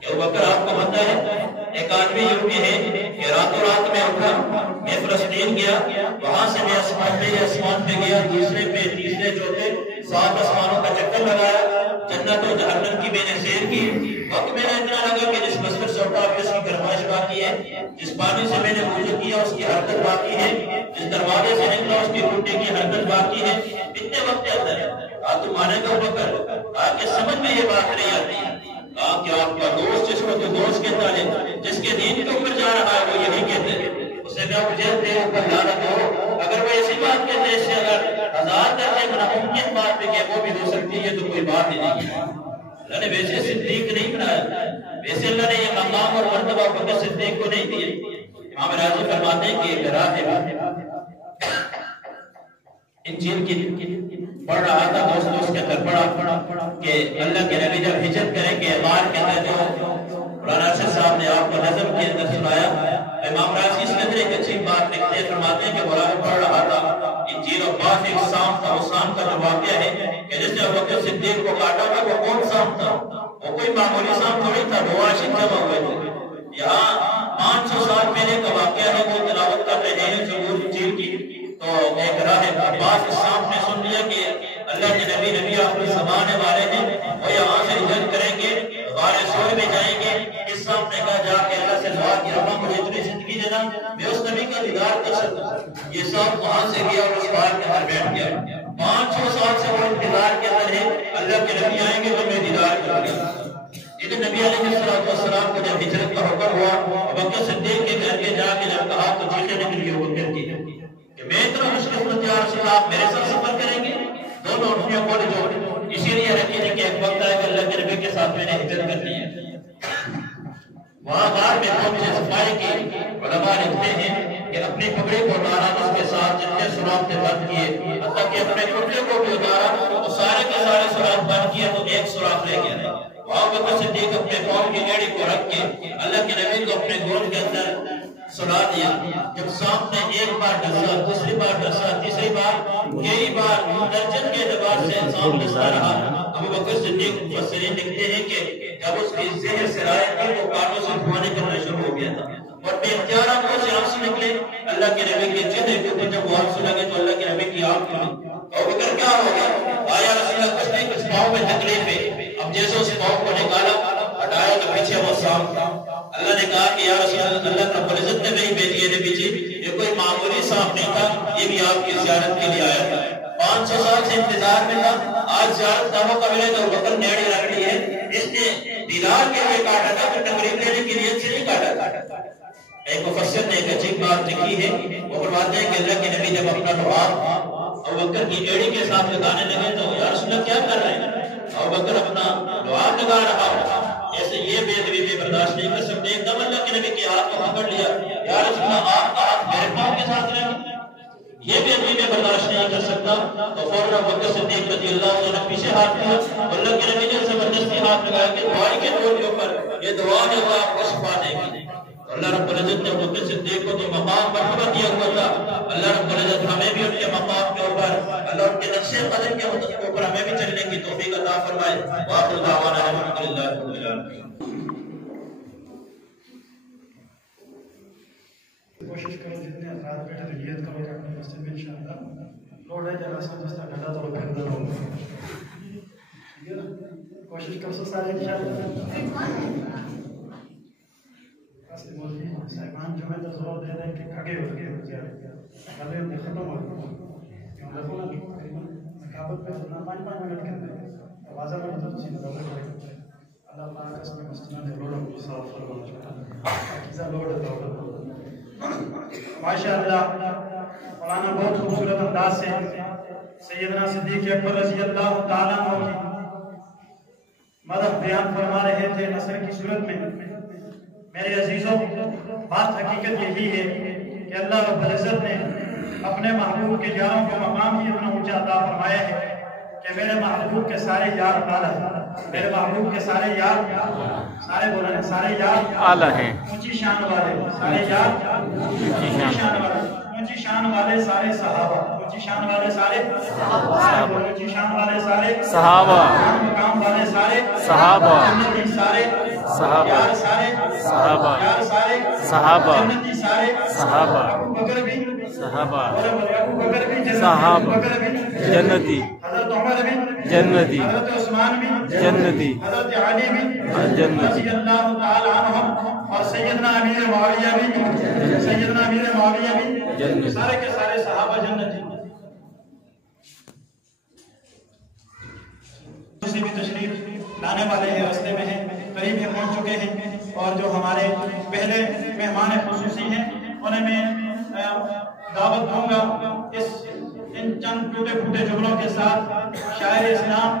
کہ ابو بکر آپ کو پتہ ہے ایک آدمی یہ ہے کہ راتوں رات میں اٹھا، میں فلسطین گیا، وہاں سے میں آسمان پہ گیا، دوسرے پہ، تیسرے، چوتھے، 7 آسمانوں کا چکر لگایا. جنت و جہنم کی میں نے سیر کی. وقت میں نے اتنا لگا کہ جس بستر سے اٹھا اس کی گرمائش باقی ہے، جس پانی سے میں نے وضو کیا اس کی حرکت باقی ہے، جس دروازے سے نکلا اس کی گھٹنے کی حرکت باقی ہے. اتنے وقت کے اندر آپ تو مانے گا بکر آپ کے سمجھ میں یہ بات نہیں آتی. کہ آپ کا دوست جس کو تو دوست کہتا ہے، جس کے دین کے اوپر جا رہا ہے وہ یہی کہتے ہیں. اس نے کہا مجھے تیرے اوپر لعنت ہو. اگر وہ ایسی بات کہتے ہیں، اس سے اگر 1000 درجے ناممکن بات بھی کہ وہ بھی ہو سکتی ہے تو کوئی بات ہی نہیں ہے. اللہ نے ویسے صدیق نہیں بنایا، ویسے اللہ نے یہ مقام اور مرتبہ بکر صدیق کو نہیں دیے. امام راضی فرماتے ہیں کہ ایک راہ انجیل کی پڑھ رہا تھا، دوست کے اندر پڑھا کہ اللہ کے نبی جب ہجرت کریں کہ اعمال کے اندر جو مولانا ارشد صاحب نے آپ کو نظم کے اندر سنایا، امام راضی اس کے اندر ایک اچھی بات لکھتے ہیں. فرماتے ہیں کہ مولانا پڑھ رہا تھا انجیل اور پاس ایک سام تھا. اس سام کا جو واقعہ ہے کہ جس نے ابوبکر صدیق کو کاٹا تھا وہ کون سام تھا؟ وہ کوئی معمولی سام تھوڑی تھا، وہ عاشق جمع ہوئے تھے. یہاں 500 سال پہلے کا واقعہ ہے، وہ تلاوت کر رہے ہیں زبور انجیل کی. تو ایک راہ عباس السلام نے سن لیا کہ اللہ کے نبی آخری زمانے والے ہیں، وہ یہاں سے ہجرت کریں گے، غار سور میں جائیں گے. اس صاحب نے کہا جا کے اللہ سے دعا کہ اللہ مجھے اتنی زندگی دینا میں اس نبی کا دیدار کر سکوں. یہ صاحب وہاں سے گیا اور اس غار کے اندر بیٹھ گیا. 500 سال سے وہ انتظار کے اندر ہے اللہ کے نبی آئیں گے تو میں دیدار کروں گا. لیکن نبی علیہ السلام کو جب ہجرت کا حکم ہوا، ابوبکر صدیق کے گھر کے جا کے جب کہا تو چیخیں نکلی ابوبکر کی کہ میں اتنا خوش قسمت یا رسول اللہ، آپ میرے ساتھ سفر کریں گے. دونوں اٹھیاں کو جو اسی لیے رکھی تھی کہ ایک وقت آئے کہ اللہ کے نبی کے ساتھ میں نے ہجرت کرنی ہے. وہاں غار میں پہنچے، صفائی کی علماء لکھتے ہیں کہ اپنی پگڑی کو اتارا، اس کے ساتھ جتنے سوراخ تھے بند کیے، حتیٰ کہ اپنے کرتے کو بھی اتارا تو سارے کے سارے سوراخ بند کیے تو ایک سوراخ رہ گیا. وہاں بکر صدیق اپنے قوم کی ایڑی کو رکھ کے اللہ کے نبی کو اپنے گود کے اندر سلا دیا. جب سامنے ایک بار ڈسا، دوسری بار ڈسا، تیسری بار، کئی بار درجن کے اعتبار سے انسان ڈستا رہا. ابو بکر صدیق مفسرین لکھتے ہیں کہ جب اس کی زہر سرائے تھی وہ کانوں سے دھواں نکلنا شروع ہو گیا تھا اور بے اختیار آنکھوں سے آنسو نکلے. اللہ کے نبی کے چہرے کے اوپر جب وہ آنسو لگے تو اللہ کے نبی کی آنکھ کھلی. ابو بکر کیا ہو گیا؟ آیا رسول اللہ کچھ نہیں، کچھ پاؤں میں تکلیف ہے. اب جیسے اس پاؤں کو نکالا، ہٹایا تو پیچھے وہ سام تھا. اللہ نے کہا کہ یا رسول اللہ، اللہ رب العزت نے میری بیٹی ہے پیچھے، یہ کوئی معمولی سانپ نہیں تھا، یہ بھی آپ کی زیارت کے لیے آیا تھا. 500 سال سے انتظار میں تھا، آج زیارت کا موقع ملے تو بکر نیڑی رکھ لی ہے. اس نے دیدار کے لیے کاٹا تھا، پھر تقریب لینے کے لیے سے نہیں کاٹا تھا. ایک مفسر نے ایک عجیب بات لکھی ہے، وہ فرماتے ہیں کہ اللہ کے نبی جب اپنا دعا ابوبکر کی ایڑی کے ساتھ لگانے لگے تو یا رسول اللہ کیا کر رہے ہیں؟ ابوبکر اپنا دعا لگا رہا ہے. ایسے یہ بے ادبی بھی برداشت نہیں کر سکتے. ایک دم اللہ کے نبی کے ہاتھ کو پکڑ لیا، یا رسول اللہ آپ کا ہاتھ میرے پاؤں کے ساتھ رہے. یہ بے ادبی میں برداشت برداشت نہیں کر سکتا تو فوراً بکر صدیق رضی اللہ عنہ نے پیچھے ہاتھ دیا اور اللہ کے نبی نے زبردستی ہاتھ لگایا کہ دعائی کے نور کے اوپر یہ دعا ہے وہ آپ کو شفا دے گی. اللہ رب العزت نے بکر صدیق کو تو مقام مرتبہ دیا ہوا تھا. اللہ رب العزت ہمیں بھی ان کے مقام کے اوپر اللہ ان کے نقش قدم کے اوپر ہمیں بھی چلنے کی توفیق عطا فرمائے. وآخر دعوانا الحمدللہ رب العالمین. کوشش کرو جتنے افراد بیٹھے تو نیت کرو کہ اپنے مسجد میں انشاءاللہ لوڑ ہے جگہ سے جس طرح گھڑا تو پھر دو کوشش کرو سو سارے انشاءاللہ. اصلی موضوع صاحبان جو ہے تو ضرور دے دیں کہ کھگے ہو گئے ہم ختم ہو گئے دیکھو نا مقابل پہ پانچ منٹ کرتے ہیں آوازہ میں تو چیز اللہ پاک اس میں مسجد میں لوڑوں کو صاف فرمانا چاہتا لوڑ ہے. ماشاءاللہ مولانا بہت خوبصورت انداز سے سیدنا صدیق اکبر رضی اللہ تعالیٰ عنہ کی مدح بیان فرما رہے تھے نصر کی صورت میں. میرے عزیزوں بات حقیقت یہی ہے کہ اللہ رب العزت نے اپنے محبوب کے یاروں کو مقام ہی اتنا اونچا عطا فرمایا ہے کہ میرے محبوب کے سارے یار اعلیٰ ہیں. میرے محبوب کے سارے یار سارے بولے سارے یار اعلیٰ ہیں. اونچی شان والے سارے یار اونچی شان والے اونچی شان والے سارے صحابہ اونچی شان والے سارے صحابہ اونچی شان والے سارے صحابہ مقام والے سارے صحابہ جنتی سارے صحابہ یار سارے صحابہ یار سارے صحابہ جنتی سارے صحابہ ابو بکر بھی صحابہ ابو بکر بھی صحابہ جنتی حضرت عمر بھی جنتی حضرت عثمان بھی جنتی حضرت علی بھی جنتی رضی اللہ تعالی عنہم اور سیدنا امیر معاویہ بھی سیدنا امیر معاویہ بھی جنتی سارے کے سارے صحابہ جنتی. کسی بھی تشریف لانے والے ہیں راستے میں ہیں قریب ہی پہنچ چکے ہیں اور جو ہمارے پہلے مہمان خصوصی ہیں انہیں میں دعوت دوں گا ان چند ٹوٹے پھوٹے جملوں کے ساتھ. شاعر اسلام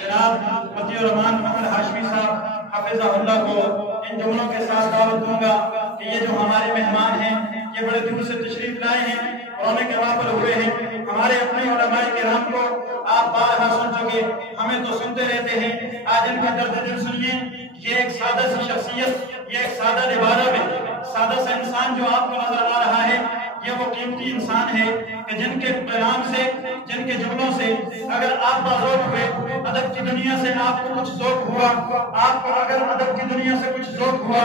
جناب متی الرحمان محمد ہاشمی صاحب حافظہ اللہ کو ان جملوں کے ساتھ دعوت دوں گا کہ یہ جو ہمارے مہمان ہیں یہ بڑے دور سے تشریف لائے ہیں اور انہیں وہاں پر ہوئے ہیں. ہمارے اپنے علماء کرام کو آپ بارہا سن چکے ہمیں تو سنتے رہتے ہیں. آج ان کا درد دل سنیے. یہ ایک سادہ سی شخصیت یہ ایک سادہ لبادہ میں سادہ سا انسان جو آپ کو نظر آ رہا ہے یہ وہ قیمتی انسان ہے کہ جن کے پیغام سے جن کے جملوں سے اگر آپ باذوق ہوئے ادب کی دنیا سے آپ کو کچھ ذوق ہوا آپ کو اگر ادب کی دنیا سے کچھ ذوق ہوا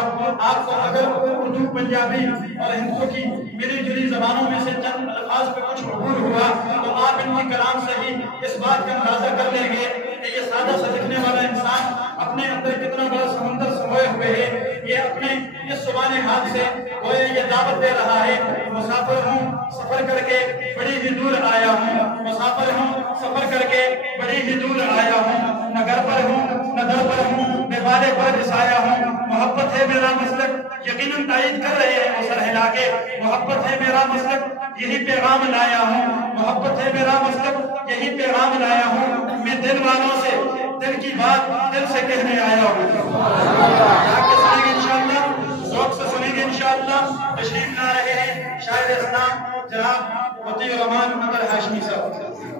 آپ کو اگر اردو پنجابی اور ہندو کی ملی جلی زبانوں میں سے چند الفاظ پہ کچھ عبور ہوا تو آپ ان کے کلام سے ہی اس بات کا اندازہ کر لیں گے کہ یہ سادہ سا دکھنے والا انسان اپنے اندر کتنا بڑا سمندر سموئے ہوئے ہے. یہ اپنے اس زبان حال سے گویا یہ دعوت دے رہا ہے. مسافر ہوں سفر کر کے بڑی ہی دور آیا ہوں مسافر ہوں سفر کر کے بڑی ہی دور آیا ہوں نہ گھر پر ہوں نہ در پر ہوں میں والے پر رسایا ہوں. محبت ہے میرا مسلک یقیناً تائید کر رہے ہیں وہ سر ہلا کے. محبت ہے میرا مسلک یہی پیغام لایا ہوں. محبت ہے میرا مسلک یہی پیغام لایا ہوں. میں دل والوں سے دل کی بات دل سے کہنے آیا ہوں. سنیں گے انشاءاللہ ذوق سے سنیں گے انشاءاللہ. تشریف لا رہے ہیں شاعر اسلام جناب متی الرحمان محمد ہاشمی صاحب.